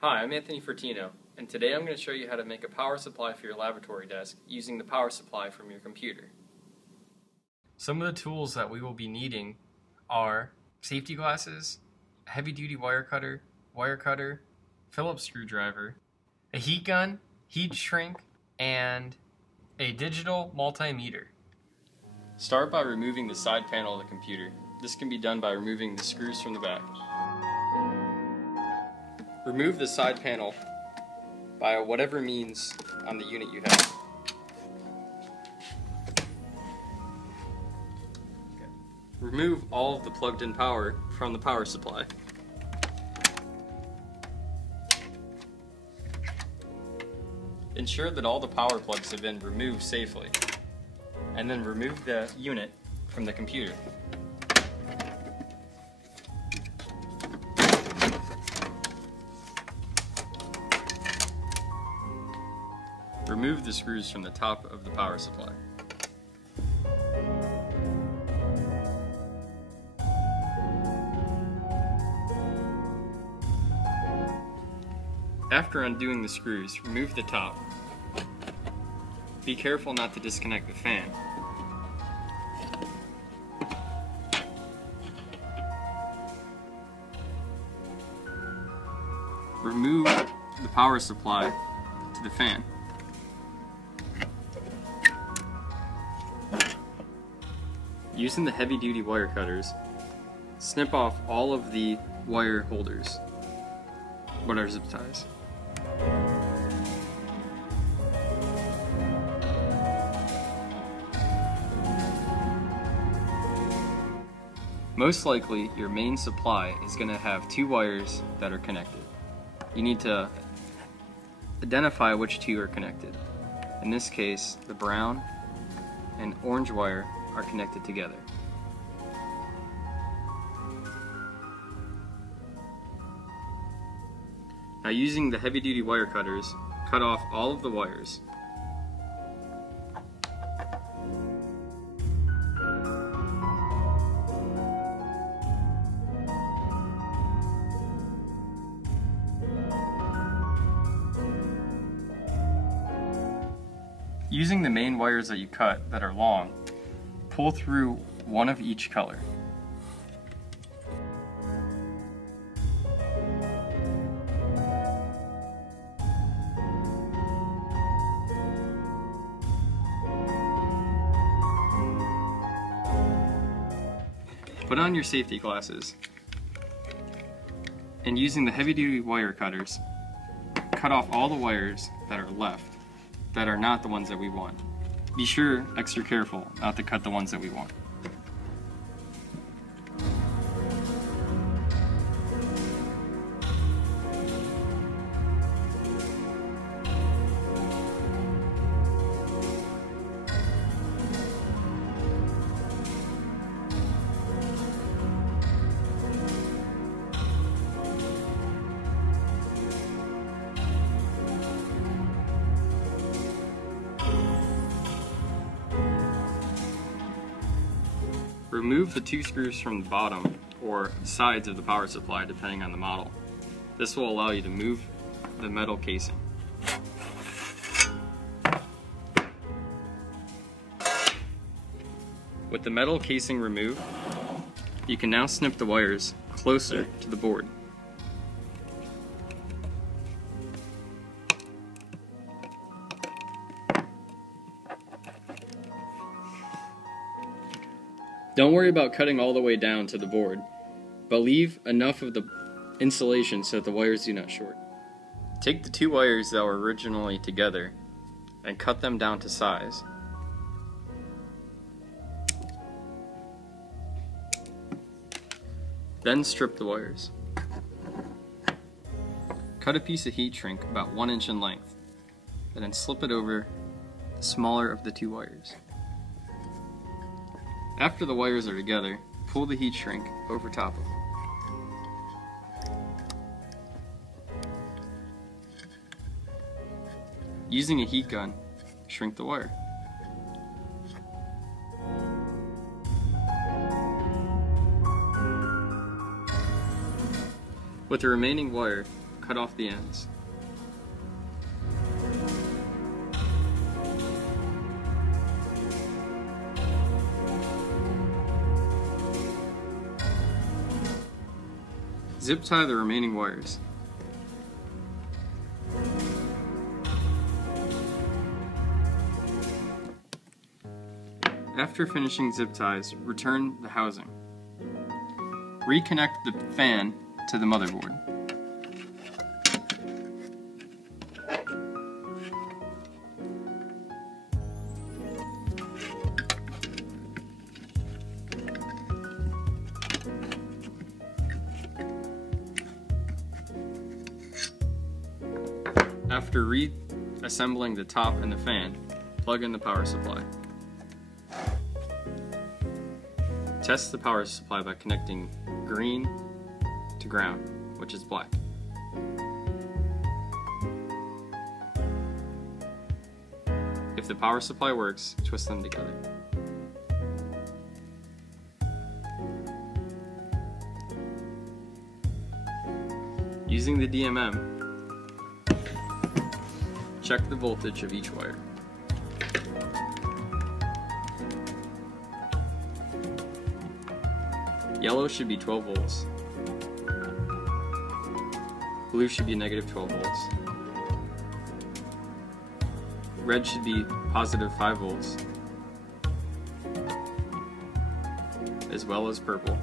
Hi, I'm Anthony Fortino, and today I'm going to show you how to make a power supply for your laboratory desk using the power supply from your computer. Some of the tools that we will be needing are safety glasses, a heavy-duty wire cutter, Phillips screwdriver, a heat gun, heat shrink, and a digital multimeter. Start by removing the side panel of the computer. This can be done by removing the screws from the back. Remove the side panel by whatever means on the unit you have. Okay. Remove all of the plugged-in power from the power supply. Ensure that all the power plugs have been removed safely, and then remove the unit from the computer. Remove the screws from the top of the power supply. After undoing the screws, remove the top. Be careful not to disconnect the fan. Remove the power supply to the fan. Using the heavy-duty wire cutters, snip off all of the wire holders, what are zip ties. Most likely, your main supply is going to have two wires that are connected. You need to identify which two are connected. In this case, the brown and orange wire are connected together. Now, using the heavy-duty wire cutters, cut off all of the wires. Using the main wires that you cut that are long, pull through one of each color. Put on your safety glasses, and using the heavy-duty wire cutters, cut off all the wires that are left that are not the ones that we want. Be sure, extra careful, not to cut the ones that we want. Remove the two screws from the bottom or sides of the power supply depending on the model. This will allow you to move the metal casing. With the metal casing removed, you can now snip the wires closer to the board. Don't worry about cutting all the way down to the board, but leave enough of the insulation so that the wires do not short. Take the two wires that were originally together and cut them down to size. Then strip the wires. Cut a piece of heat shrink about 1 inch in length, and then slip it over the smaller of the two wires. After the wires are together, pull the heat shrink over top of them. Using a heat gun, shrink the wire. With the remaining wire, cut off the ends. Zip tie the remaining wires. After finishing zip ties, return the housing. Reconnect the fan to the motherboard. After reassembling the top and the fan, plug in the power supply. Test the power supply by connecting green to ground, which is black. If the power supply works, twist them together. Using the DMM, check the voltage of each wire. Yellow should be 12 volts. Blue should be negative 12 volts. Red should be positive 5 volts, as well as purple.